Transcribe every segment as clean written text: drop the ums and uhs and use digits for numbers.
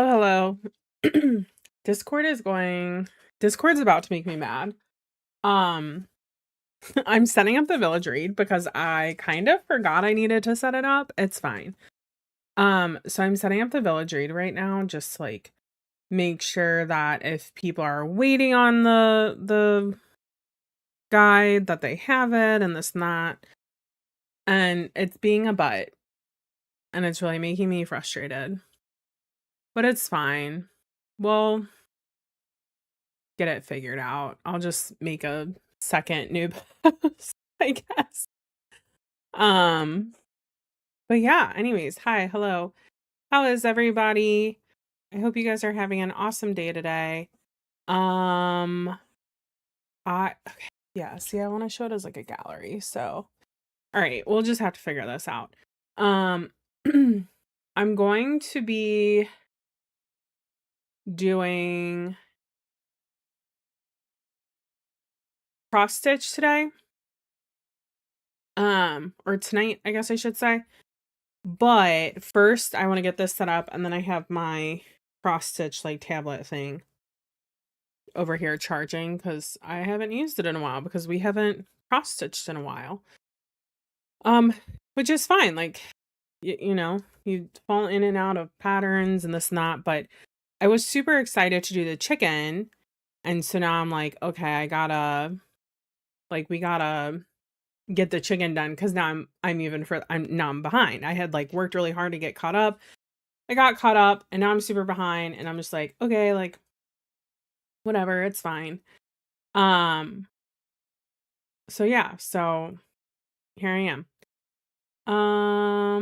Hello, hello. Discord is going Discord's about to make me mad. Um, I'm setting up the village read because I kind of forgot I needed to set it up. It's fine. So I'm setting up the village read right now, just to, like, make sure that if people are waiting on the guide that they have it and this and that. And it's being a butt, and it's really making me frustrated. But it's fine. We'll get it figured out. I'll just make a second new post, I guess. Um, but yeah, anyways, hi, hello. How is everybody? I hope you guys are having an awesome day today. Um, okay, yeah, see, I want to show it as like a gallery. So, all right, we'll just have to figure this out. Um, I'm going to be doing cross stitch today. Or tonight, I guess I should say. But first I want to get this set up, and then I have my cross stitch like tablet thing over here charging because I haven't used it in a while because we haven't cross stitched in a while. Which is fine. Like, you know, you fall in and out of patterns and this and that, but I was super excited to do the chicken. And so now I'm like, okay, we gotta get the chicken done because now I'm behind. I had like worked really hard to get caught up. I got caught up and now I'm super behind and I'm just like, okay, like whatever, it's fine. So yeah, so here I am. Da,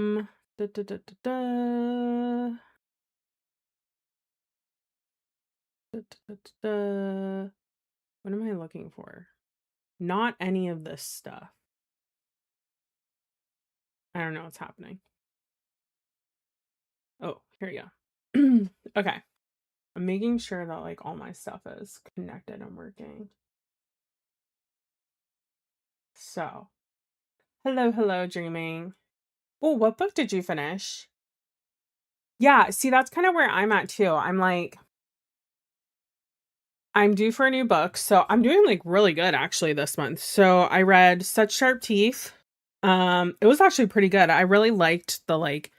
da, da, da, da. Da, da, da, da. What am I looking for? Not any of this stuff. I don't know what's happening. Oh, here you go. Okay. I'm making sure that like all my stuff is connected and working. So, hello, dreaming. Oh, what book did you finish? Yeah, see, that's kind of where I'm at too. I'm like, I'm due for a new book. So I'm doing like really good actually this month. So I read Such Sharp Teeth. It was actually pretty good. I really liked the like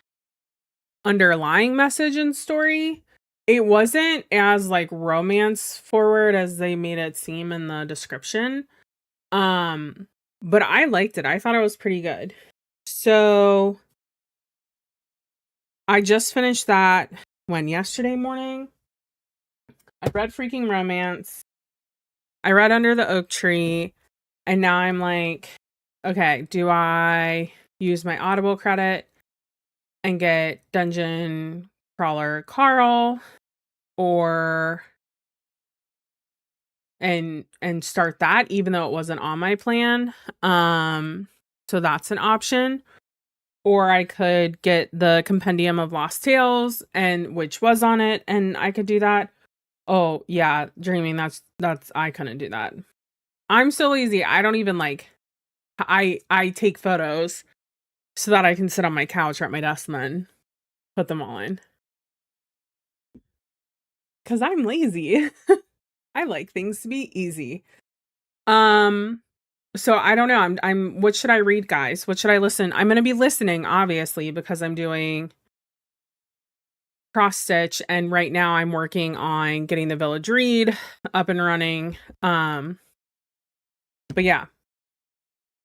underlying message and story. It wasn't as like romance forward as they made it seem in the description. But I liked it. I thought it was pretty good. So I just finished that yesterday morning. I read Freaking Romance. I read Under the Oak Tree. And now I'm like, okay, do I use my Audible credit and get Dungeon Crawler Carl or and start that even though it wasn't on my plan? So that's an option. Or I could get the Compendium of Lost Tales and which was on it and I could do that. Oh, yeah, dreaming, that's I couldn't do that. I'm so lazy. I don't even like I take photos so that I can sit on my couch or at my desk and then put them all in. Cuz I'm lazy. I like things to be easy. So I don't know. I'm what should I read, guys? What should I listen? I'm going to be listening obviously because I'm doing cross stitch and right now I'm working on getting the village read up and running. But yeah.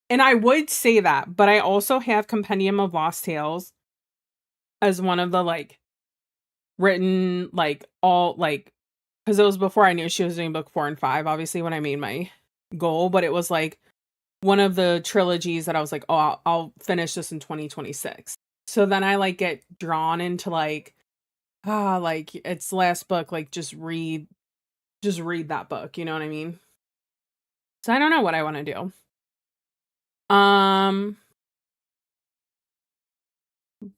And I would say that, but I also have Compendium of Lost Tales as one of the like written like all like because it was before I knew she was doing book 4 and 5 obviously when I made my goal, but it was like one of the trilogies that I was like, oh, I'll finish this in 2026. So then I like get drawn into like like it's the last book, like just read that book, you know what I mean? So I don't know what I want to do.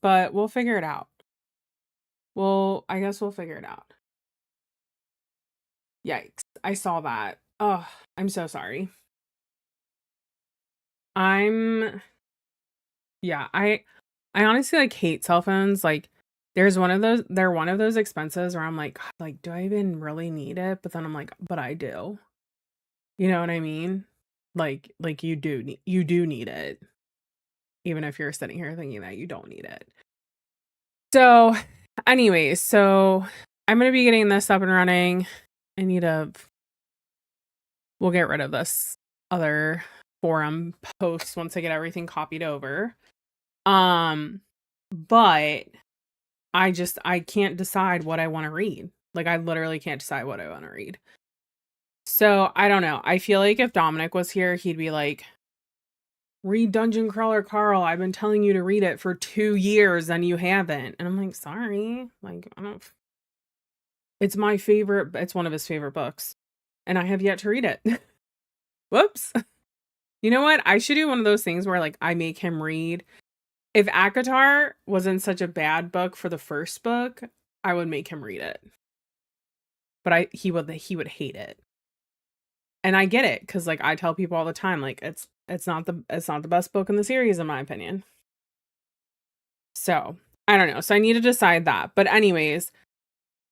But we'll figure it out. I guess we'll figure it out. Yikes. I saw that. Oh, I'm so sorry. Yeah, I honestly like hate cell phones. Like they're one of those expenses where I'm like, "God, like, do I even really need it?" But then I'm like, "But I do." You know what I mean? Like you do need it, even if you're sitting here thinking that you don't need it. So, anyways, so I'm gonna be getting this up and running. I need to we'll get rid of this other forum post once I get everything copied over. But I can't decide what I want to read. Like I literally can't decide what I want to read. So, I don't know. I feel like if Dominic was here, he'd be like, "Read Dungeon Crawler Carl. I've been telling you to read it for 2 years and you haven't." And I'm like, "Sorry. Like, I don't it's my favorite, it's one of his favorite books, and I have yet to read it." Whoops. You know what? I should do one of those things where like I make him read. If ACOTAR wasn't such a bad book for the first book, I would make him read it. But he would hate it. And I get it cuz like I tell people all the time like it's not the best book in the series in my opinion. So, I don't know. So I need to decide that. But anyways,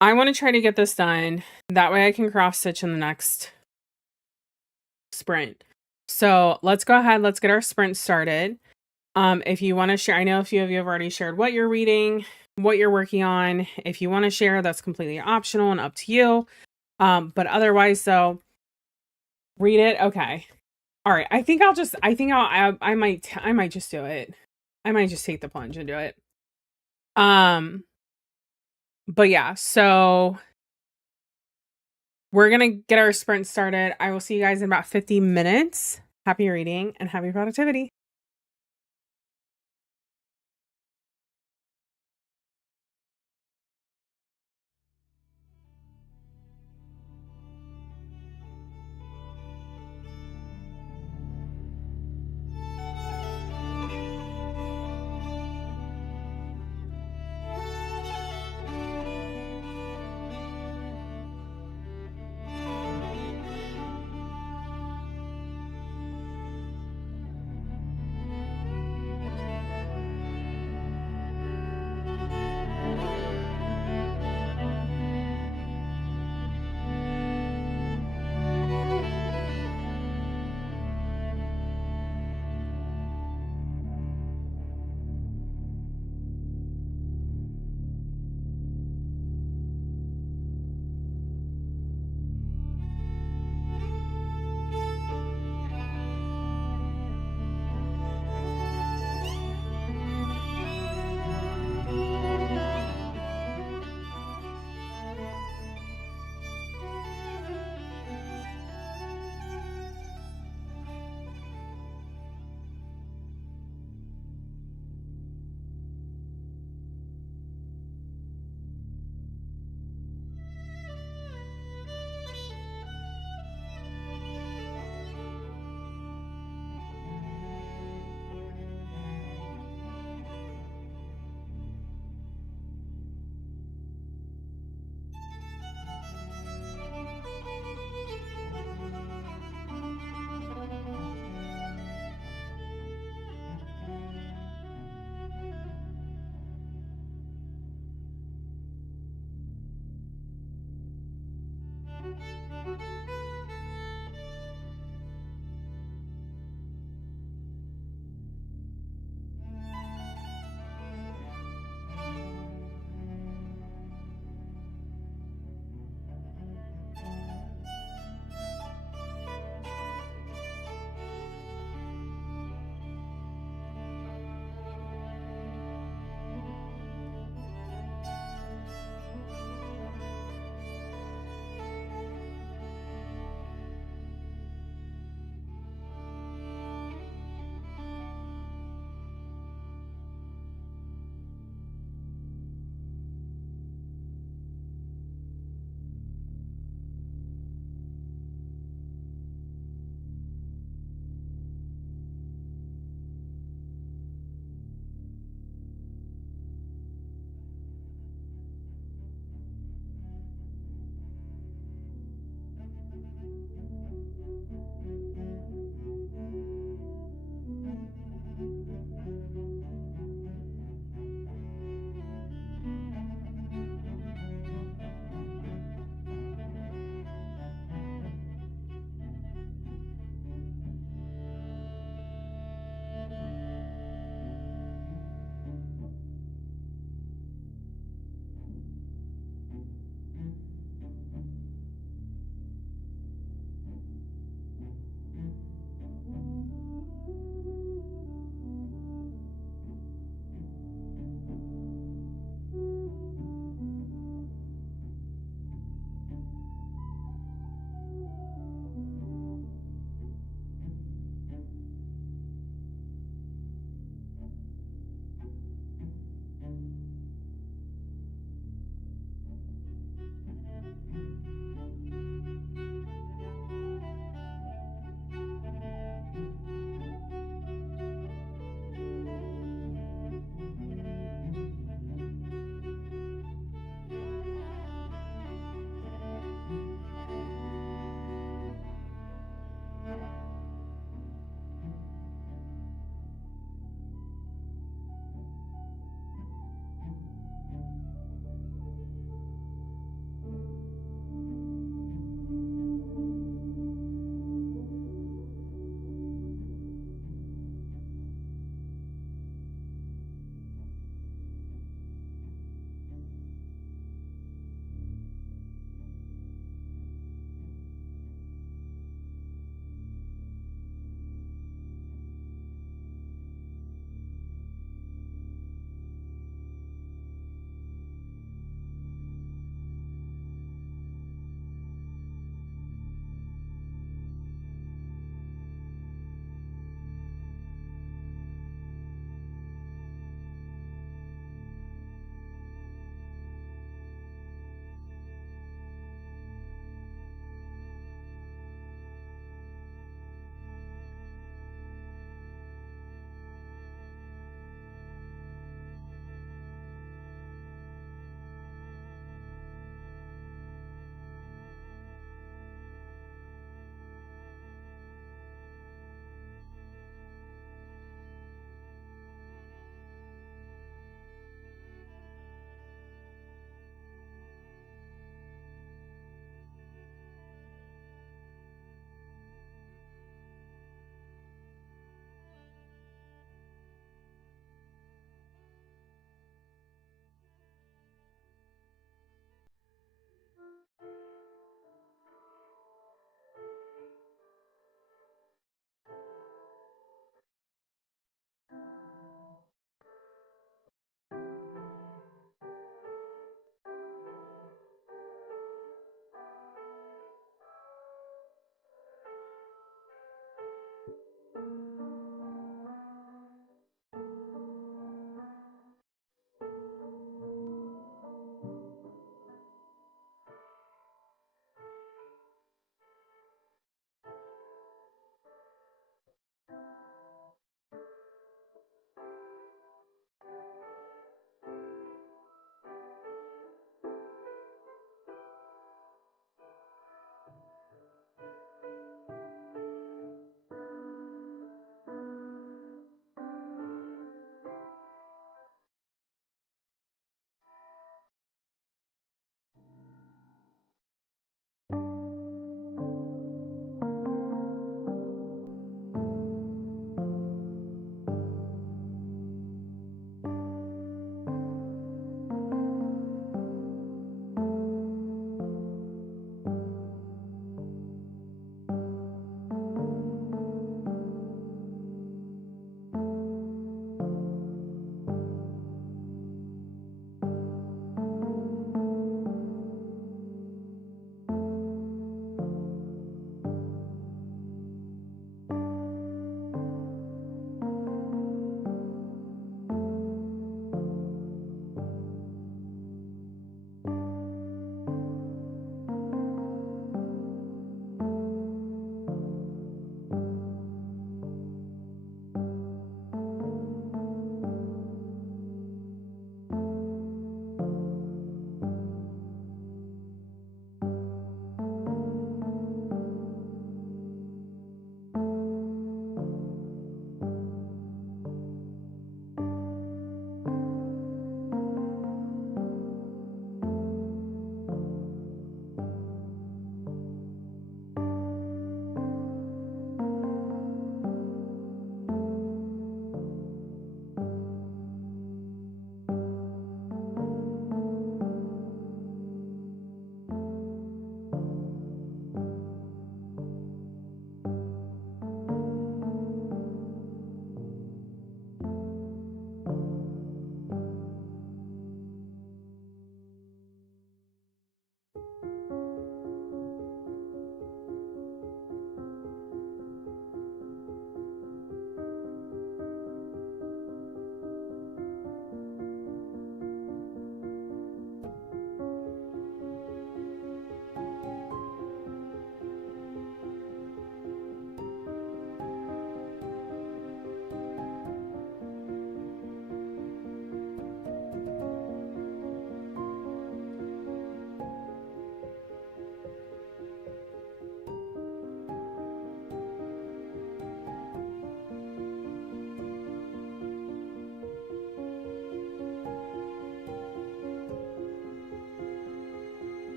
I want to try to get this done. That way I can cross stitch in the next sprint. So let's go ahead. Let's get our sprint started. If you want to share, I know a few of you have already shared what you're reading, what you're working on. If you want to share, that's completely optional and up to you. But otherwise, so read it. Okay. All right. I might just do it. I might just take the plunge and do it. But yeah, so we're gonna get our sprint started. I will see you guys in about 50 minutes. Happy reading and happy productivity.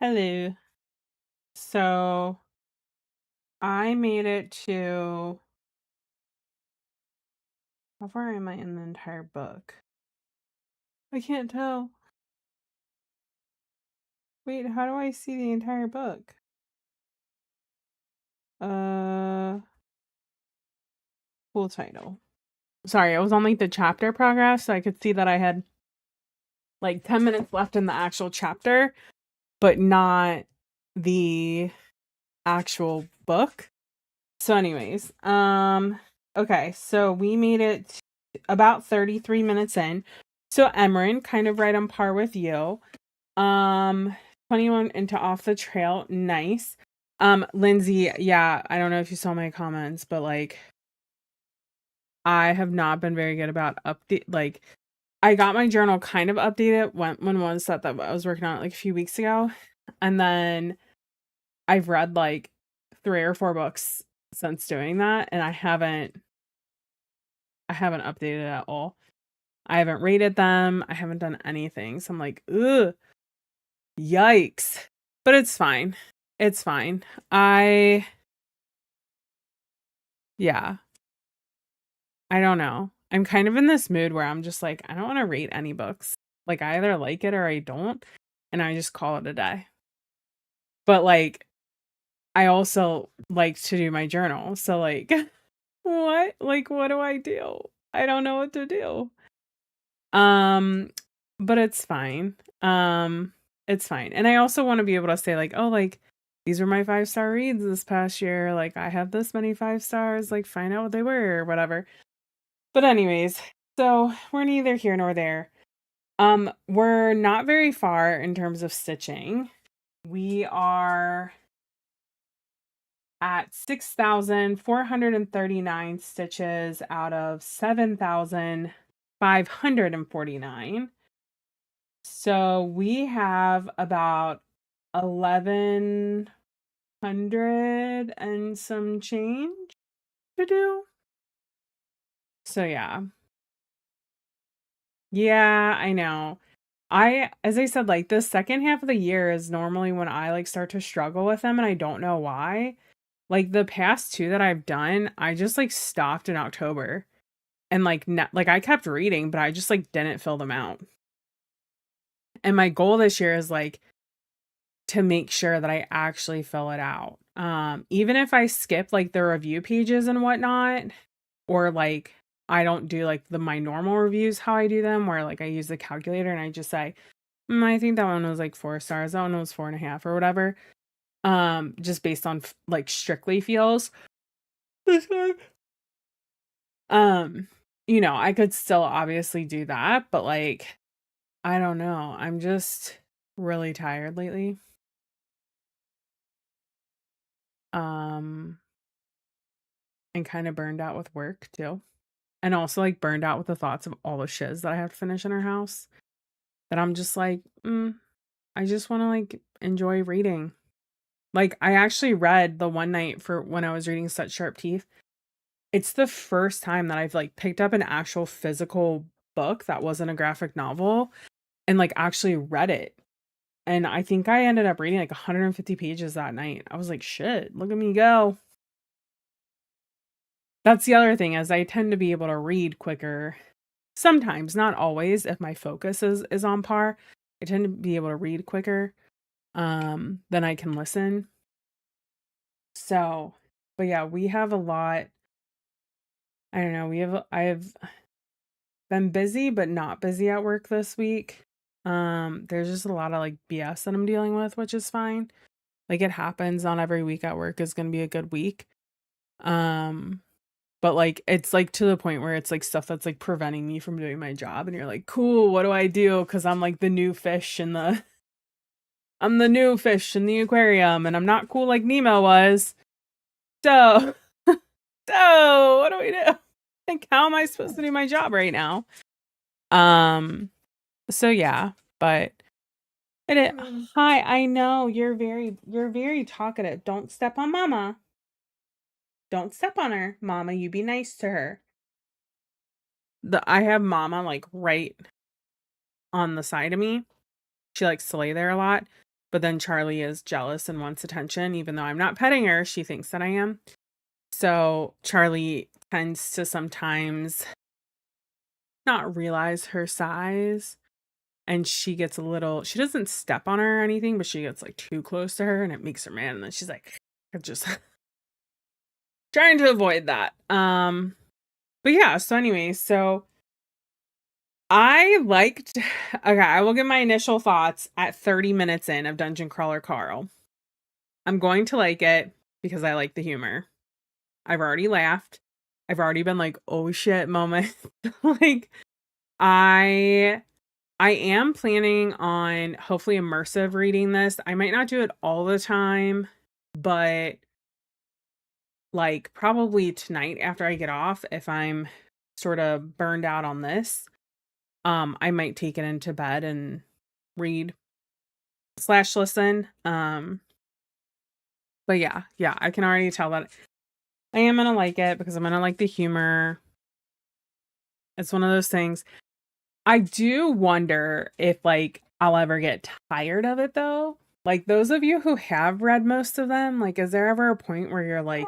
Hello. So I made it to how far am I in the entire book? I can't tell. Wait, how do I see the entire book? Full title. Sorry, I was on like the chapter progress, so I could see that I had like 10 minutes left in the actual chapter, but not the actual book. So anyways, okay, so we made it about 33 minutes in. So Emran, kind of right on par with you. 21 into Off the Trail, nice. Lindsay, yeah, I don't know if you saw my comments, but like I have not been very good about update like I got my journal kind of updated when one set that I was working on it like a few weeks ago. And then I've read like 3 or 4 books since doing that, and I haven't updated it at all. I haven't rated them. I haven't done anything. So I'm like, ugh, yikes. But it's fine. It's fine. Yeah, I don't know. I'm kind of in this mood where I'm just like, I don't want to rate any books. Like, I either like it or I don't. And I just call it a day. But like, I also like to do my journal. So like, what? Like, what do I do? I don't know what to do. Um, but it's fine. It's fine. And I also want to be able to say like, oh, like these were my 5-star reads this past year. Like I have this many 5 stars, like find out what they were or whatever. But anyways, so we're neither here nor there. We're not very far in terms of stitching. We are at 6,439 stitches out of 7,549. So we have about 1,100 and some change to do. So yeah. Yeah, I know. As I said, like the second half of the year is normally when I like start to struggle with them, and I don't know why. Like the past 2 that I've done, I just like stopped in October. And like like I kept reading, but I just like didn't fill them out. And my goal this year is like to make sure that I actually fill it out. Even if I skip like the review pages and whatnot, or like I don't do like my normal reviews how I do them, where like I use the calculator and I just say, I think that one was like 4 stars, that one was 4.5 or whatever. Just based on like strictly feels. You know, I could still obviously do that, but like I don't know. I'm just really tired lately. Um and kind of burned out with work too. And also like burned out with the thoughts of all the shiz that I have to finish in our house. That I'm just like, I just want to like enjoy reading. Like I actually read the one night for when I was reading Such Sharp Teeth. It's the first time that I've like picked up an actual physical book that wasn't a graphic novel and like actually read it. And I think I ended up reading like 150 pages that night. I was like, shit, look at me go. That's the other thing is I tend to be able to read quicker. Sometimes, not always, if my focus is on par. I tend to be able to read quicker than I can listen. So, but yeah, we have a lot. I don't know, I've been busy but not busy at work this week. There's just a lot of like BS that I'm dealing with, which is fine. Like it happens, not every week at work is going to be a good week. Um But, like, it's, like, to the point where it's, like, stuff that's, like, preventing me from doing my job, and you're like, "Cool, what do I do? Because 'Cause I'm, like, the new fish in the I'm the new fish in the aquarium, and I'm not cool like Nemo was. So so, what do we do? Like, how am I supposed to do my job right now?" Um, so yeah, but Hi, I know, you're very talkative. Don't step on mama. Don't step on her. Mama, you be nice to her. I have mama, like, right on the side of me. She likes to lay there a lot, but then Charlie is jealous and wants attention. Even though I'm not petting her, she thinks that I am. So Charlie tends to sometimes not realize her size, and she gets a little, she doesn't step on her or anything, but she gets like too close to her and it makes her mad. And then she's like, I'm just trying to avoid that. But yeah, so anyway, so I liked, okay, I will give my initial thoughts at 30 minutes in of Dungeon Crawler Carl. I'm going to like it because I like the humor. I've already laughed. I've already been like, oh shit moment. Like, I am planning on hopefully immersive reading this. I might not do it all the time, but like probably tonight after I get off, if I'm sort of burned out on this, I might take it into bed and read / listen. But yeah, I can already tell that I am gonna like it because I'm gonna like the humor. It's one of those things. I do wonder if like I'll ever get tired of it though. Like those of you who have read most of them, like is there ever a point where you're like,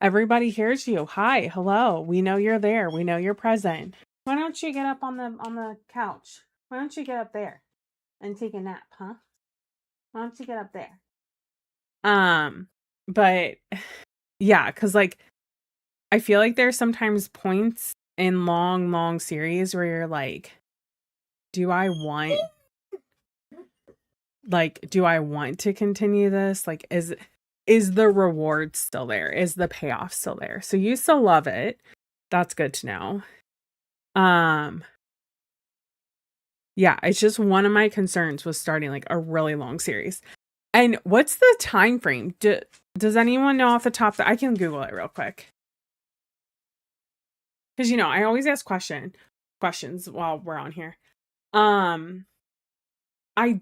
everybody hears you. Hi, hello. We know you're there. We know you're present. Why don't you get up on the couch? Why don't you get up there and take a nap, huh? Why don't you get up there? But yeah, cuz like I feel like there's sometimes points in long series where you're like, do I want to continue this? Like, is the reward still there? Is the payoff still there? So you still love it. That's good to know. Yeah, it's just one of my concerns was starting like a really long series. And what's the time frame? Does anyone know off the top that I can Google it real quick? Because I always ask questions while we're on here. I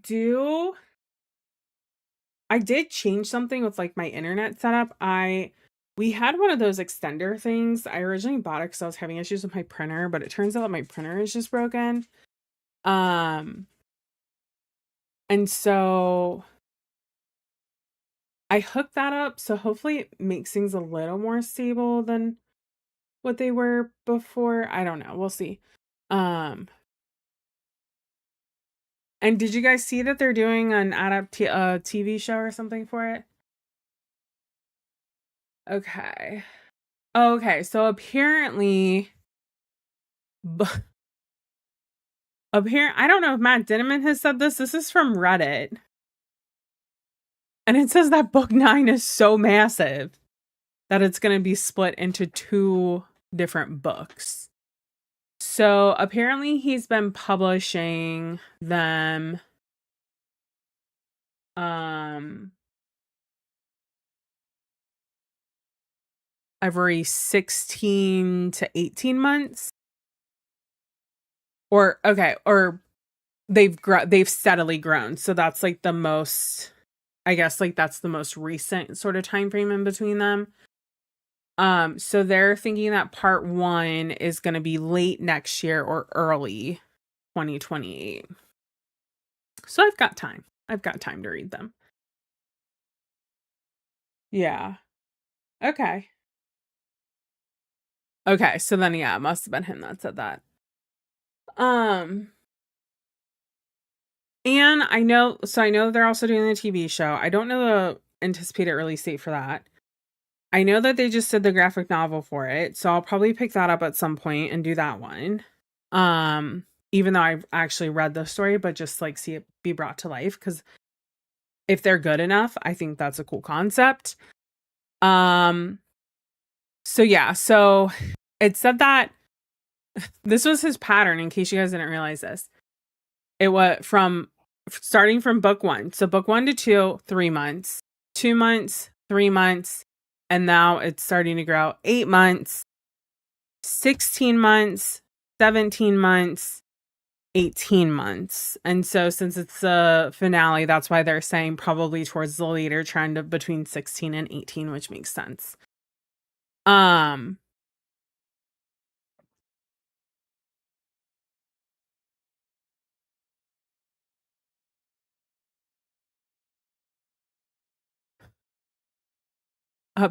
did change something with like my internet setup. We had one of those extender things. I originally bought it because I was having issues with my printer, but it turns out my printer is just broken. And so I hooked that up. So hopefully it makes things a little more stable than what they were before. I don't know. We'll see. And did you guys see that they're doing an TV show or something for it? Okay. Okay, so apparently I don't know if Matt Dinneman has said this. This is from Reddit. And it says that book 9 is so massive that it's going to be split into 2 different books. So apparently he's been publishing them every 16 to 18 months. Or they've steadily grown. So that's like the most, I guess like that's the most recent sort of time frame in between them. So they're thinking that part 1 is going to be late next year or early 2028. So I've got time. I've got time to read them. Yeah. Okay. Okay, so then yeah, it must have been him that said that. And I know they're also doing the TV show. I don't know the anticipated release date for that. I know that they just did the graphic novel for it, so I'll probably pick that up at some point and do that one. Even though I've actually read the story, but just like see it be brought to life, because if they're good enough, I think that's a cool concept. So yeah, so it said that this was his pattern, in case you guys didn't realize this. It was starting from book 1. So book 1 to 2, 3 months, 2 months, 3 months, and now it's starting to grow 8 months, 16 months, 17 months, 18 months. And so since it's the finale, that's why they're saying probably towards the later trend of between 16 and 18, which makes sense.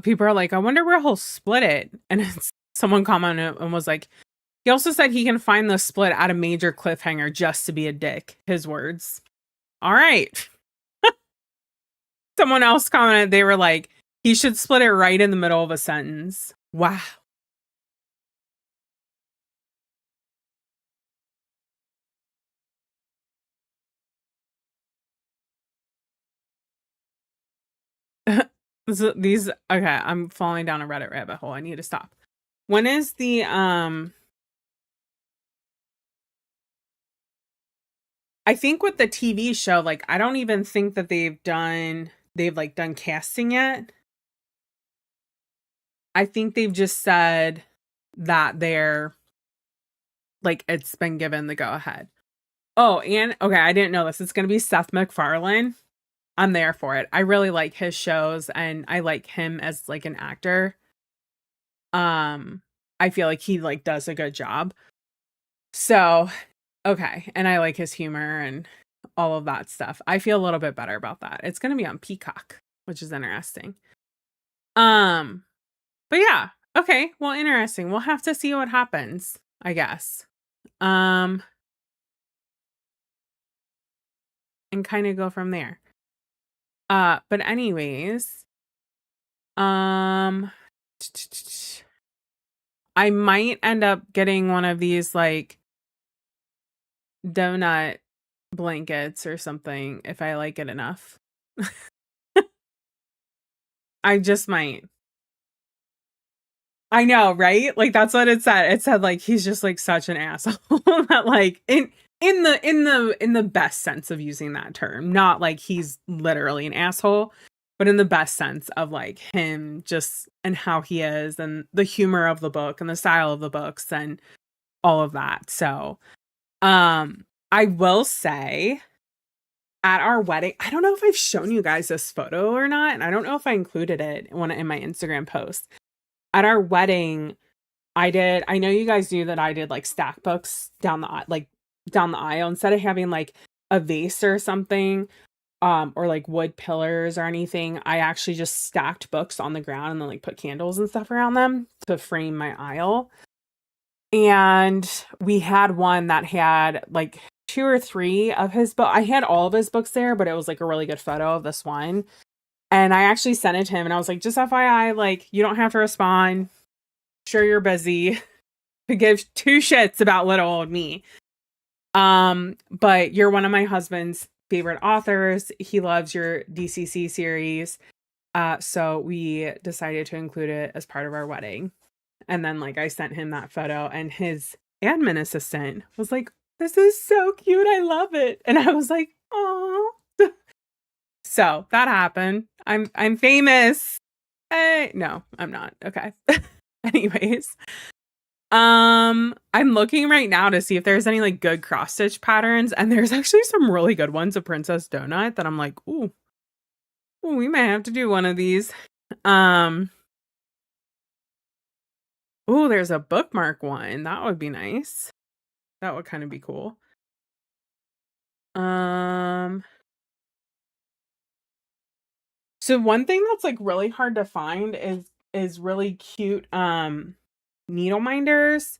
people are like, I wonder where he'll split it. And someone commented and was like, he also said he can find the split at a major cliffhanger just to be a dick. His words. All right. Someone else commented, they were like, he should split it right in the middle of a sentence. Wow. These okay, I'm falling down a Reddit rabbit hole. I need to stop. When is the I think with the TV show, like I don't even think that they've done casting yet. I think they've just said that they're like it's been given the go ahead. Oh, and okay, I didn't know this. It's gonna be Seth MacFarlane. I'm there for it. I really like his shows and I like him as like an actor. I feel like he like does a good job. So, okay, and I like his humor and all of that stuff. I feel a little bit better about that. It's going to be on Peacock, which is interesting. But yeah. Okay, well interesting. We'll have to see what happens, I guess. And kind of go from there. But anyways, I might end up getting one of these like donut blankets or something if I like it enough. I just might. I know, right? Like that's what it said. It said like he's just like such an asshole. That like in the best sense of using that term, not like he's literally an asshole, but in the best sense of like him just and how he is and the humor of the book and the style of the books and all of that. So, I will say at our wedding, I don't know if I've shown you guys this photo or not, and I don't know if I included it in my Instagram post. At our wedding, I know you guys knew that I did like stack books down the aisle instead of having like a vase or something, or like wood pillars or anything. I actually just stacked books on the ground and then like put candles and stuff around them to frame my aisle. And we had one that had like 2 or 3 of his book. I had all of his books there, but it was like a really good photo of this one. And I actually sent it to him and I was like, just FYI, like you don't have to respond. Sure, you're busy. To give 2 shits about little old me. But you're one of my husband's favorite authors. He loves your DCC series. So we decided to include it as part of our wedding. And then like I sent him that photo and his admin assistant was like, this is so cute. I love it. And I was like, oh. So that happened. I'm famous. No, I'm not. Okay. Anyways. I'm looking right now to see if there's any like good cross stitch patterns, and there's actually some really good ones of Princess Donut that I'm like, ooh, we might have to do one of these. Oh, there's a bookmark one. That would be nice. That would kind of be cool. So one thing that's like really hard to find is really cute needle minders.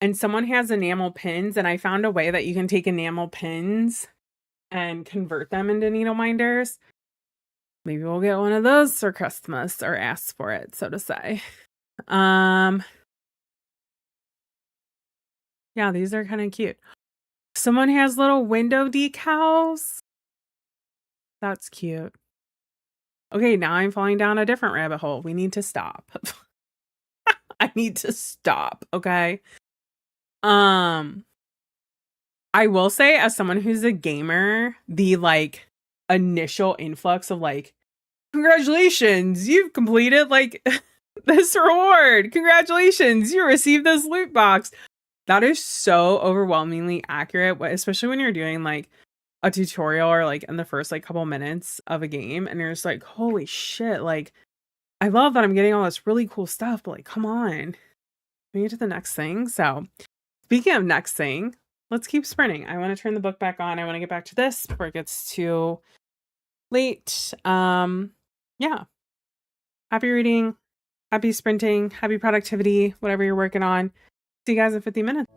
And someone has enamel pins, and I found a way that you can take enamel pins and convert them into needle minders. Maybe we'll get one of those for Christmas or ask for it, so to say. Yeah, these are kind of cute. Someone has little window decals. That's cute. Okay, now I'm falling down a different rabbit hole. We need to stop. I need to stop, okay? I will say, as someone who's a gamer, the like initial influx of like, congratulations, you've completed like this reward. Congratulations, you received this loot box. That is so overwhelmingly accurate, especially when you're doing like a tutorial or like in the first like couple minutes of a game and you're just like, holy shit, like I love that I'm getting all this really cool stuff, but like, come on, we get to the next thing. So speaking of next thing, let's keep sprinting. I want to turn the book back on. I want to get back to this before it gets too late. Yeah. Happy reading, happy sprinting, happy productivity, whatever you're working on. See you guys in 50 minutes.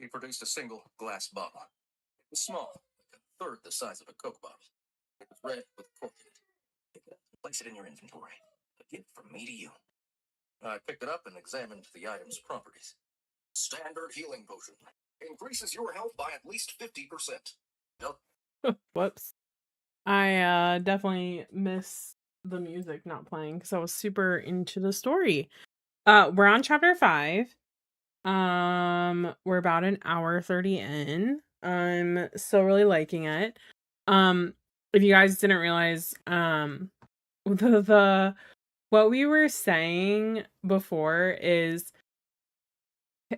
He produced a single glass bottle. It was small, like a third the size of a Coke bottle. It was red with cork in it. Pick it up and place it in your inventory. A gift from me to you. I picked it up and examined the item's properties. Standard healing potion. Increases your health by at least 50%. Whoops. I definitely miss the music not playing because I was super into the story. We're on chapter 5. We're about an hour 30 in. I'm still really liking it. If you guys didn't realize, the what we were saying before is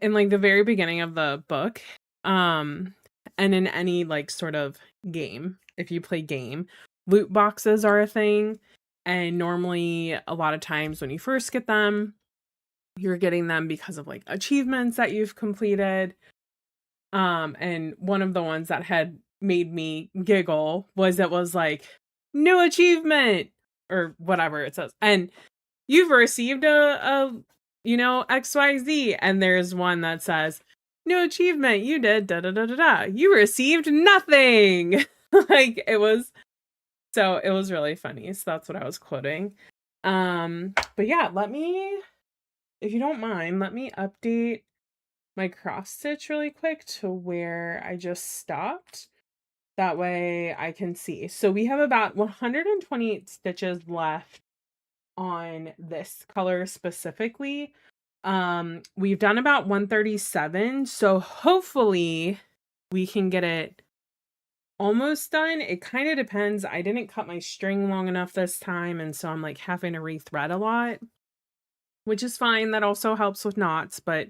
in like the very beginning of the book, and in any like sort of game, if you play game, loot boxes are a thing. And normally a lot of times when you first get them, you're getting them because of like achievements that you've completed. And one of the ones that had made me giggle was it was like new achievement or whatever it says. And you've received a XYZ, and there's one that says new achievement, you did da da da da da. You received nothing. Like it was really funny. So that's what I was quoting. But yeah, if you don't mind, let me update my cross stitch really quick to where I just stopped. That way I can see. So we have about 128 stitches left on this color specifically. We've done about 137, so hopefully we can get it almost done. It kind of depends. I didn't cut my string long enough this time, and so I'm like having to rethread a lot, which is fine. That also helps with knots, but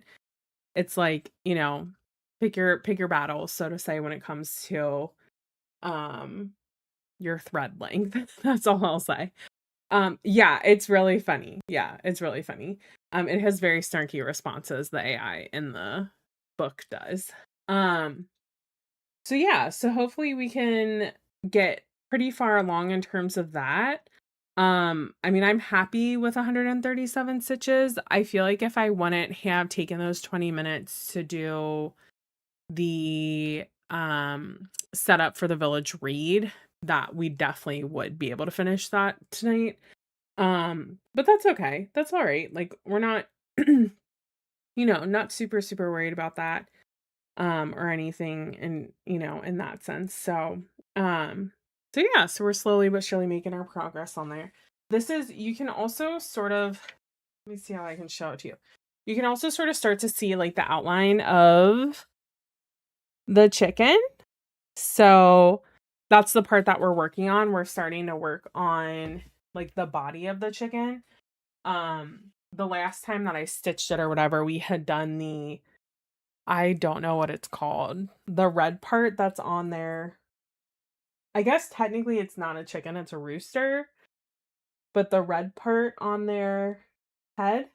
it's like, pick your battles, so to say, when it comes to your thread length. That's all I'll say. Yeah, it's really funny. Yeah, it's really funny. It has very snarky responses, the AI in the book does. So yeah, so hopefully we can get pretty far along in terms of that. I mean, I'm happy with 137 stitches. I feel like if I wouldn't have taken those 20 minutes to do the setup for the village read, that we definitely would be able to finish that tonight. But that's okay. That's all right. Like we're not not super worried about that or anything in that sense. So yeah, so we're slowly but surely making our progress on there. You can also sort of, let me see how I can show it to you. You can also sort of start to see like the outline of the chicken. So that's the part that we're working on. We're starting to work on like the body of the chicken. The last time that I stitched it or whatever, we had done I don't know what it's called. The red part that's on there. I guess technically it's not a chicken, it's a rooster. But the red part on their head,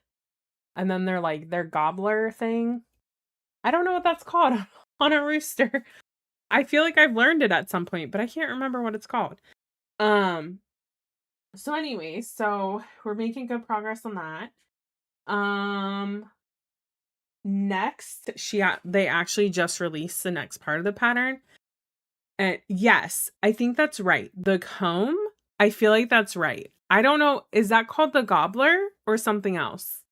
and then their gobbler thing. I don't know what that's called on a rooster. I feel like I've learned it at some point, but I can't remember what it's called. So anyway, so we're making good progress on that. Next, they actually just released the next part of the pattern. And yes, I think that's right. The comb, I feel like that's right. I don't know, is that called the gobbler or something else?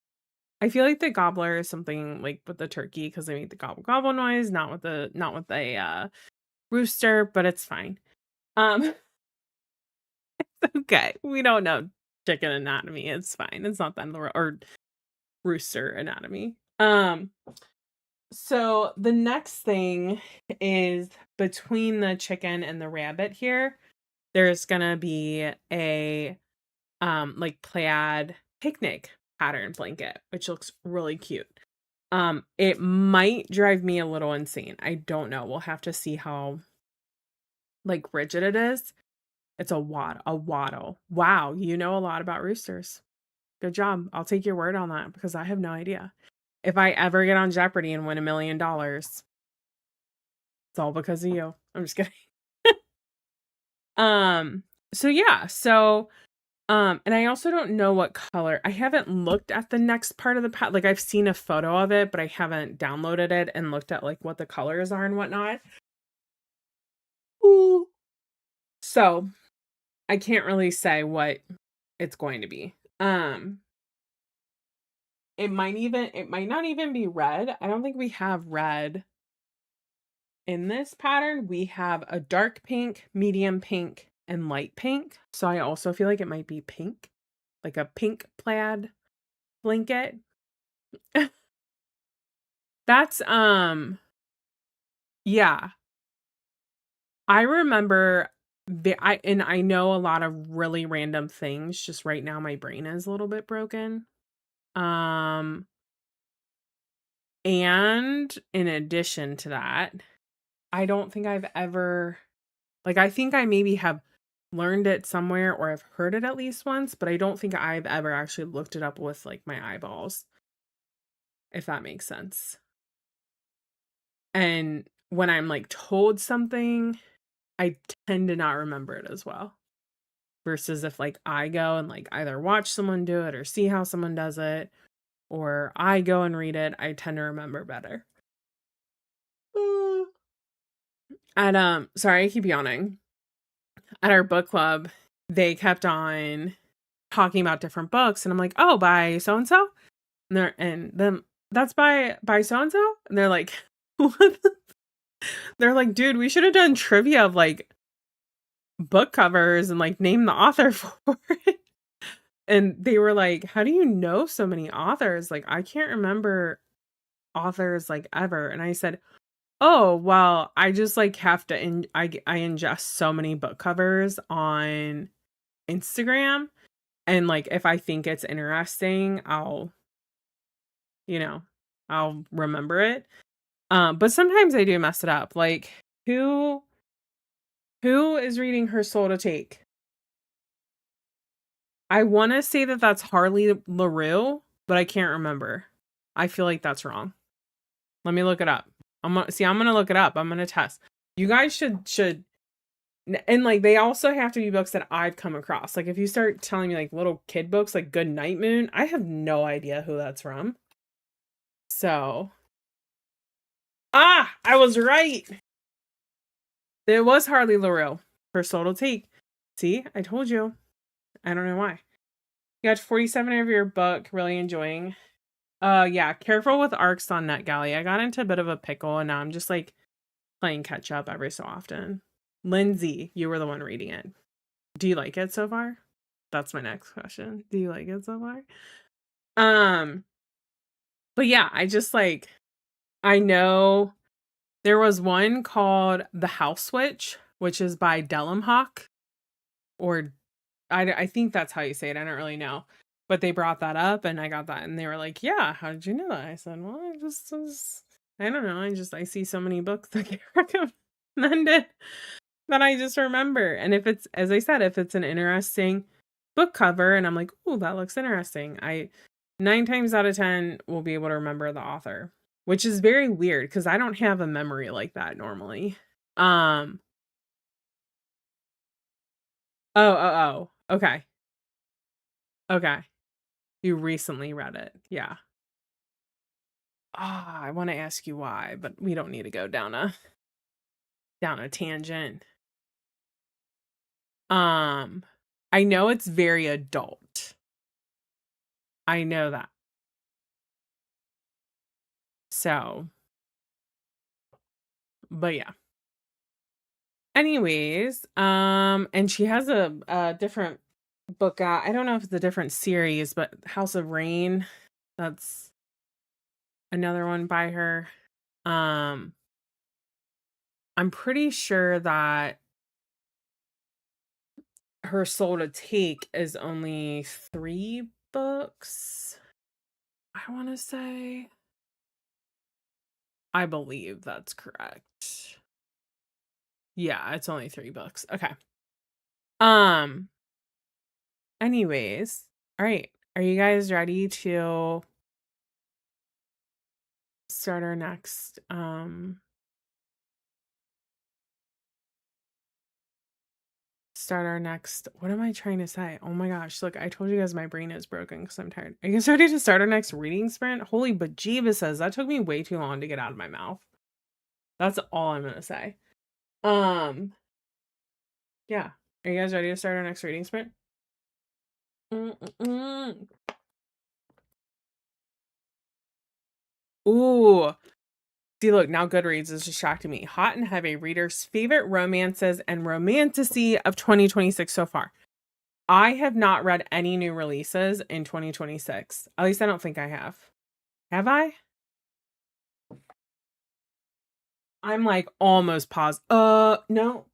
I feel like the gobbler is something like with the turkey because they make the gobble gobble noise, not with the rooster, but it's fine. Okay, we don't know chicken anatomy. It's fine. It's not that or rooster anatomy. So the next thing is between the chicken and the rabbit here, there's gonna be a like plaid picnic pattern blanket, which looks really cute. It might drive me a little insane. I don't know. We'll have to see how like rigid it is. It's a waddle. Wow, you know a lot about roosters. Good job. I'll take your word on that because I have no idea. If I ever get on Jeopardy and win $1 million, it's all because of you. I'm just kidding. So yeah, so And I also don't know what color. I haven't looked at the next part of the palette. Like I've seen a photo of it, but I haven't downloaded it and looked at like what the colors are and whatnot. Ooh. So I can't really say what it's going to be. It might not even be red. I don't think we have red in this pattern. We have a dark pink, medium pink, and light pink. So I also feel like it might be pink, like a pink plaid blanket. That's yeah. I remember I know a lot of really random things. Just right now my brain is a little bit broken. Um and in addition to that, I don't think I've ever like I think I maybe have learned it somewhere or I've heard it at least once, but I don't think I've ever actually looked it up with like my eyeballs, if that makes sense. And when I'm like told something, I tend to not remember it as well. Versus if like I go and like either watch someone do it or see how someone does it, or I go and read it, I tend to remember better. And sorry, I keep yawning. At our book club, they kept on talking about different books, and I'm like, "Oh, by so and so," and then that's by so and so, and they're like, "What?" They're like, "Dude, we should have done trivia of like book covers and like name the author for it." And they were like, "How do you know so many authors? Like, I can't remember authors like ever." And I said, "Oh, well, I just like have to I ingest so many book covers on Instagram, and like if I think it's interesting, you know, I'll remember it. But sometimes I do mess it up. Like who who is reading Her Soul to Take? I want to say that that's Harley LaRue, but I can't remember. I feel like that's wrong. Let me look it up. I'm gonna look it up. I'm gonna test. You guys should and like they also have to be books that I've come across. Like if you start telling me like little kid books like Good Night Moon, I have no idea who that's from. So I was right. It was Harley LaRue. Her Soul to Take. See, I told you. I don't know why. You got 47 of your book, really enjoying. Yeah, careful with arcs on NetGalley. I got into a bit of a pickle and now I'm just like playing catch up every so often. Lindsay, you were the one reading it. Do you like it so far? That's my next question. Do you like it so far? Um, but yeah, I just like I know there was one called The House Witch, which is by Dellum Hawk, or I think that's how you say it. I don't really know. But they brought that up and I got that and they were like, "Yeah, how did you know that?" I said, "Well, I just was I don't know. I see so many books that get recommended that I just remember." And if it's as I said, if it's an interesting book cover and I'm like, "Oh, that looks interesting." I 9 times out of 10 will be able to remember the author, which is very weird because I don't have a memory like that normally. Um Okay. Okay. You recently read it. Yeah. I want to ask you why, but we don't need to go down a tangent. Um, I know it's very adult. I know that. So, but yeah. Anyways, and she has a different book out. I don't know if it's a different series, but House of Rain, that's another one by her. Um, I'm pretty sure that Her Soul to Take is only 3 books. I want to say. I believe that's correct. Yeah, it's only 3 books. Okay. Um, anyways, all right. Are you guys ready to start our next start our next, what am I trying to say? Oh my gosh, look, I told you guys my brain is broken because I'm tired. Are you guys ready to start our next reading sprint? Holy bejeebuses, that took me way too long to get out of my mouth. That's all I'm gonna say. Yeah. Are you guys ready to start our next reading sprint? Ooh. See, look, now Goodreads is distracting me. Hot and heavy readers' favorite romances and romantasy of 2026 so far. I have not read any new releases in 2026. At least I don't think I have. Have I? I'm like almost positive. No.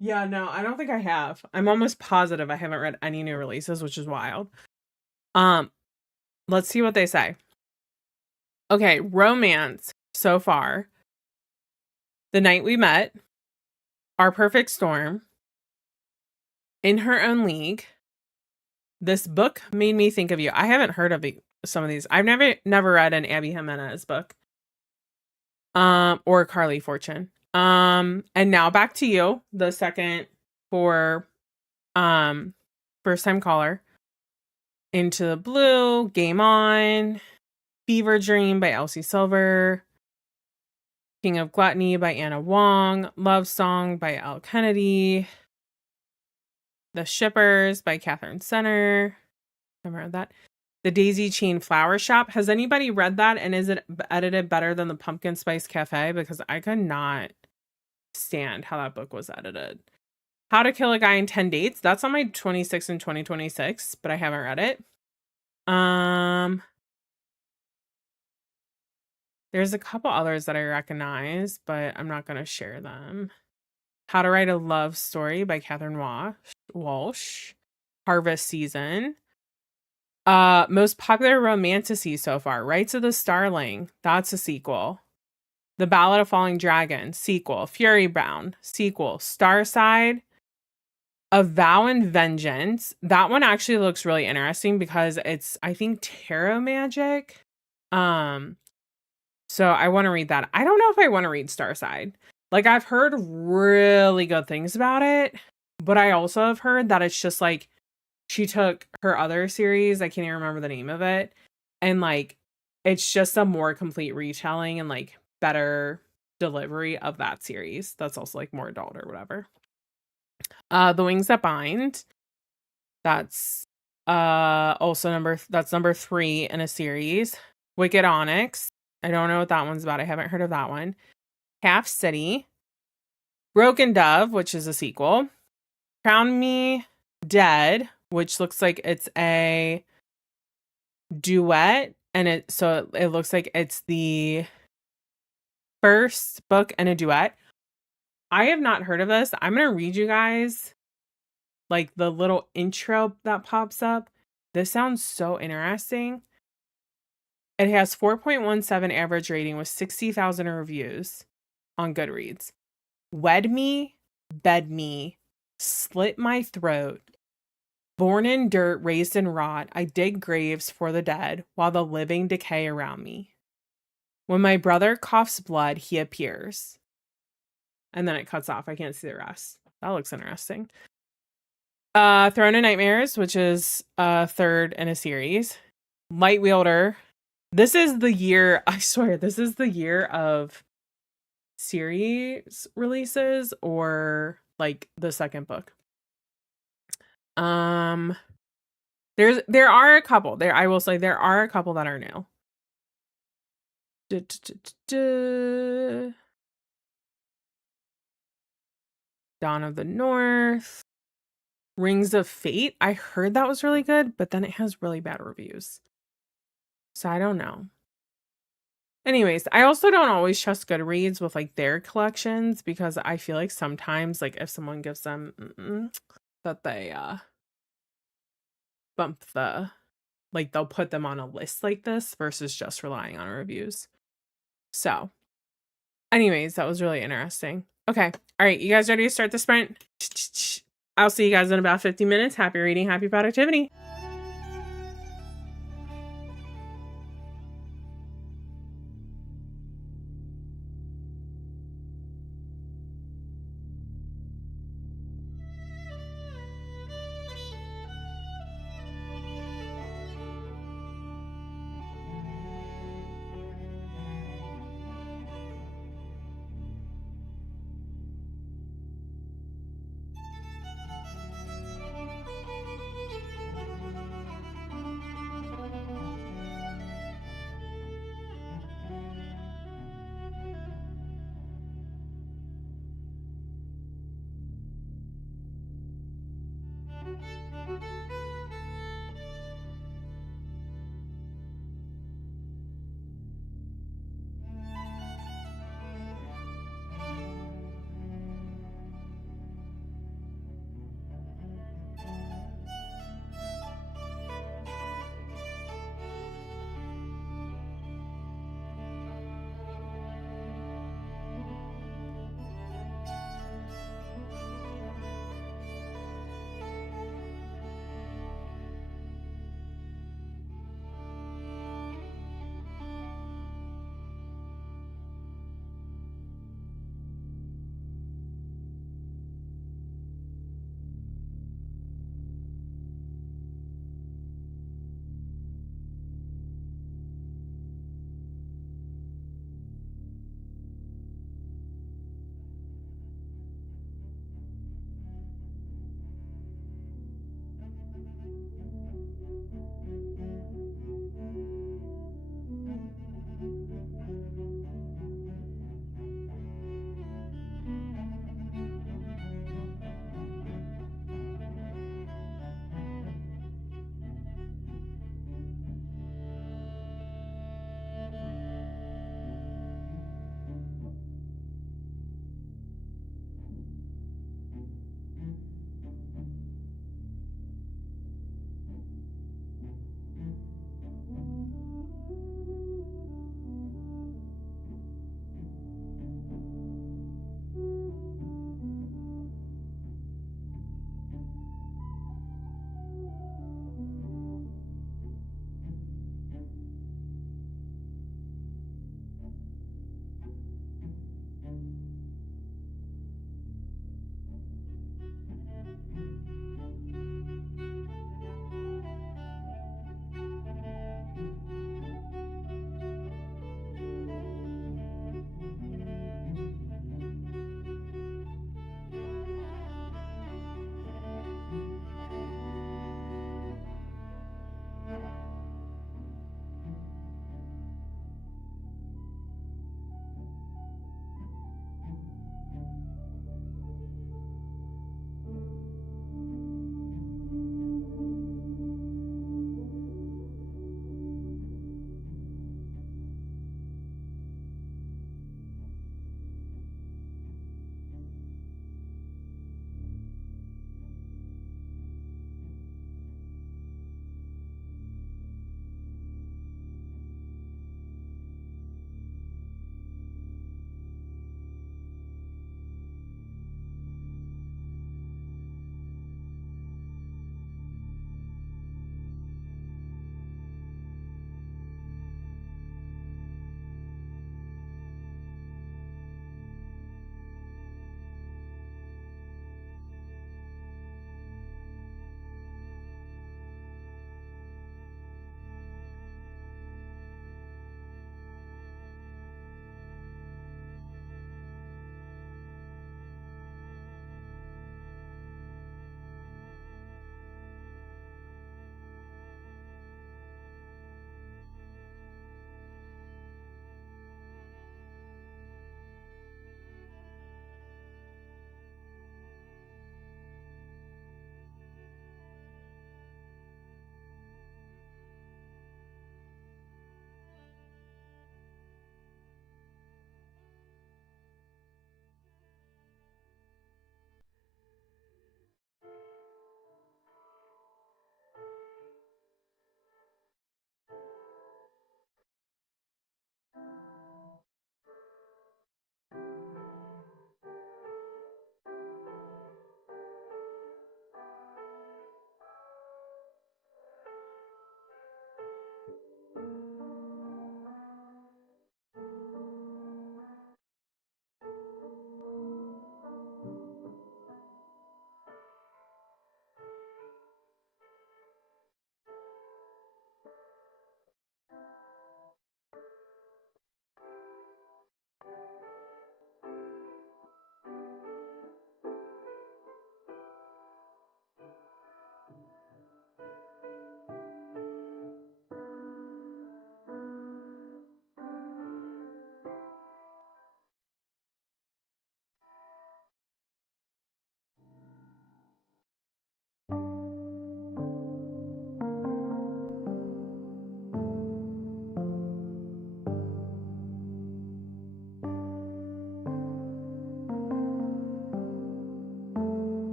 Yeah, no, I don't think I have. I'm almost positive I haven't read any new releases, which is wild. Let's see what they say. Okay, romance so far. The Night We Met, Our Perfect Storm, In Her Own League. This book made me think of you. I haven't heard of some of these. I've never read an Abby Jimenez book. Or Carly Fortune. And now back to you, the second for first time caller. Into the Blue, Game On, Fever Dream by Elsie Silver, King of Gluttony by Anna Wong, Love Song by Elle Kennedy, The Shippers by Catherine Center. Never read that. The Daisy Chain Flower Shop. Has anybody read that? And is it edited better than the Pumpkin Spice Cafe? Because I could not stand how that book was edited. How to Kill a Guy in 10 Dates. That's on my 26 and 2026, but I haven't read it. There's a couple others that I recognize, but I'm not going to share them. How to Write a Love Story by Catherine Walsh. Harvest Season. Most popular romantasy so far. Rights of the Starling. That's a sequel. The Ballad of Falling Dragon. Sequel. Fury Bound. Sequel. Starside. A Vow and Vengeance. That one actually looks really interesting because it's, I think, tarot magic. So I want to read that. I don't know if I want to read Starside. Like, I've heard really good things about it, but I also have heard that it's just like she took her other series, I can't even remember the name of it, and like it's just a more complete retelling and like better delivery of that series. That's also like more adult or whatever. The Wings That Bind. That's also number 3 in a series. Wicked Onyx. I don't know what that one's about. I haven't heard of that one. Half City. Broken Dove, which is a sequel. Crown Me Dead, which looks like it's a duet, and it looks like it's the first book and a duet. I have not heard of this. I'm going to read you guys like the little intro that pops up. This sounds so interesting. It has 4.17 average rating with 60,000 reviews on Goodreads. Wed me, bed me, slit my throat. Born in dirt, raised in rot, I dig graves for the dead while the living decay around me. When my brother coughs blood, he appears. And then it cuts off. I can't see the rest. That looks interesting. Throne of Nightmares, which is third in a series. Light Wielder. This is the year, I swear, this is the year of series releases or like the second book. There are a couple. I will say there are a couple that are new. Dawn of the North. Rings of Fate. I heard that was really good, but then it has really bad reviews. So I don't know. Anyways, I also don't always trust Goodreads with like their collections because I feel like sometimes like if someone gives them that they bump like they'll put them on a list like this versus just relying on reviews. So anyways, that was really interesting. Okay. All right. You guys ready to start the sprint? I'll see you guys in about 50 minutes. Happy reading, happy productivity.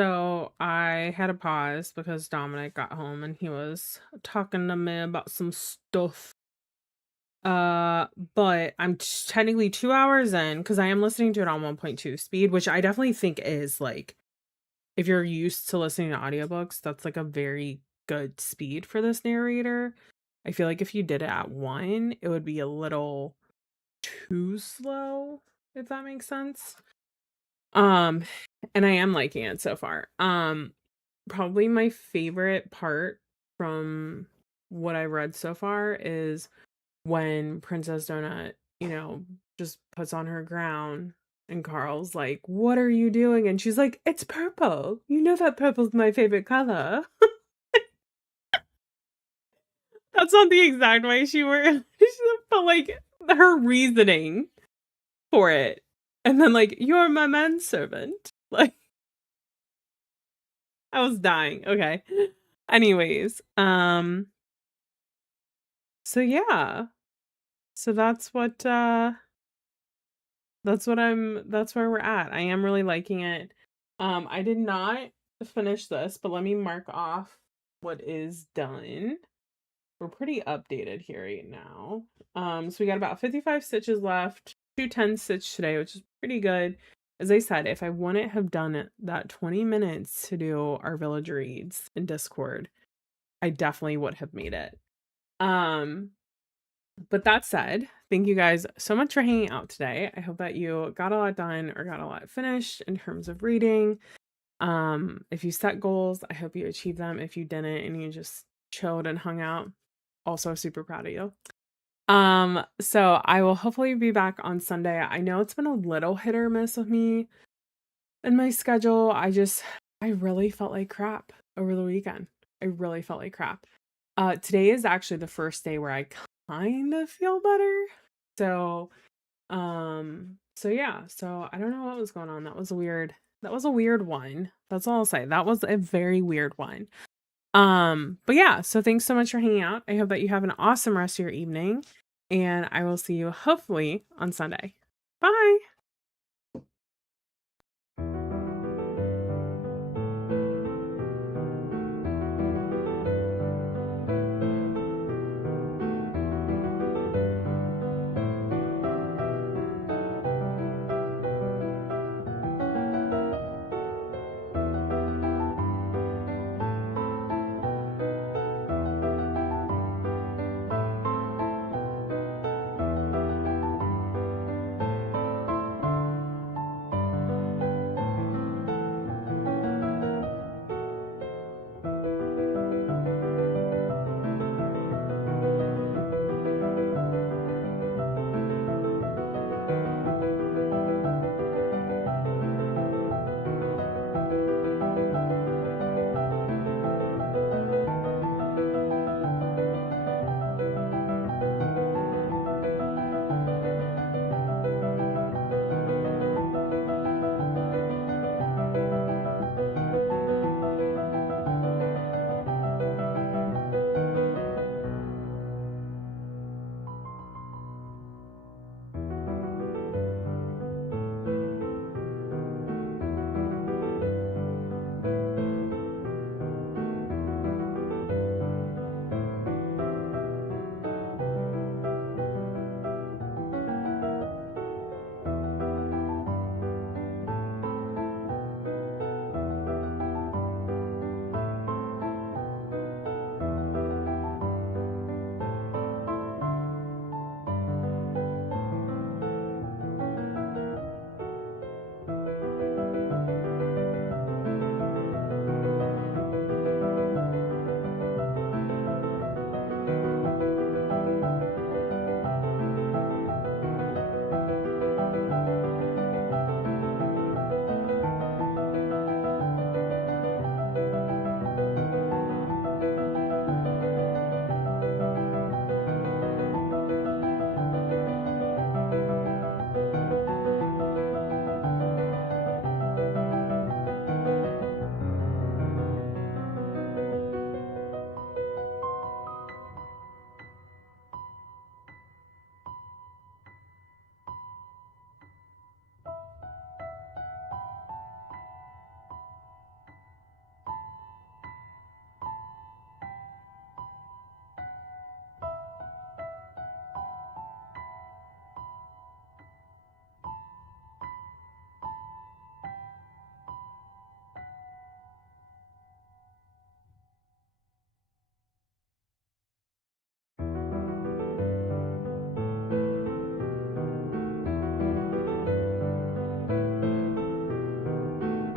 So I had a pause because Dominic got home and he was talking to me about some stuff. But I'm technically 2 hours in because I am listening to it on 1.2 speed, which I definitely think is like, if you're used to listening to audiobooks, that's like a very good speed for this narrator. I feel like if you did it at 1, it would be a little too slow, if that makes sense. Um, and I am liking it so far. Probably my favorite part from what I read so far is when Princess Donut, just puts on her gown and Carl's like, "What are you doing?" And she's like, "It's purple. You know that purple's my favorite color." That's not the exact way she were, but like her reasoning for it. And then like, "You're my manservant." Like, I was dying. Okay. Anyways, so yeah. So that's where we're at. I am really liking it. I did not finish this, but let me mark off what is done. We're pretty updated here right now. So we got about 55 stitches left, 210 stitch today, which is pretty good. As I said, if I wouldn't have done it that 20 minutes to do our village reads in Discord, I definitely would have made it. But that said, thank you guys so much for hanging out today. I hope that you got a lot done or got a lot finished in terms of reading. If you set goals, I hope you achieve them. If you didn't and you just chilled and hung out, also super proud of you. So I will hopefully be back on Sunday. I know it's been a little hit or miss with me and my schedule. I really felt like crap over the weekend. I really felt like crap. Today is actually the first day where I kind of feel better. So yeah, so I don't know what was going on. That was a weird one. That's all I'll say. That was a very weird one. But yeah, so thanks so much for hanging out. I hope that you have an awesome rest of your evening, and I will see you hopefully on Sunday. Bye.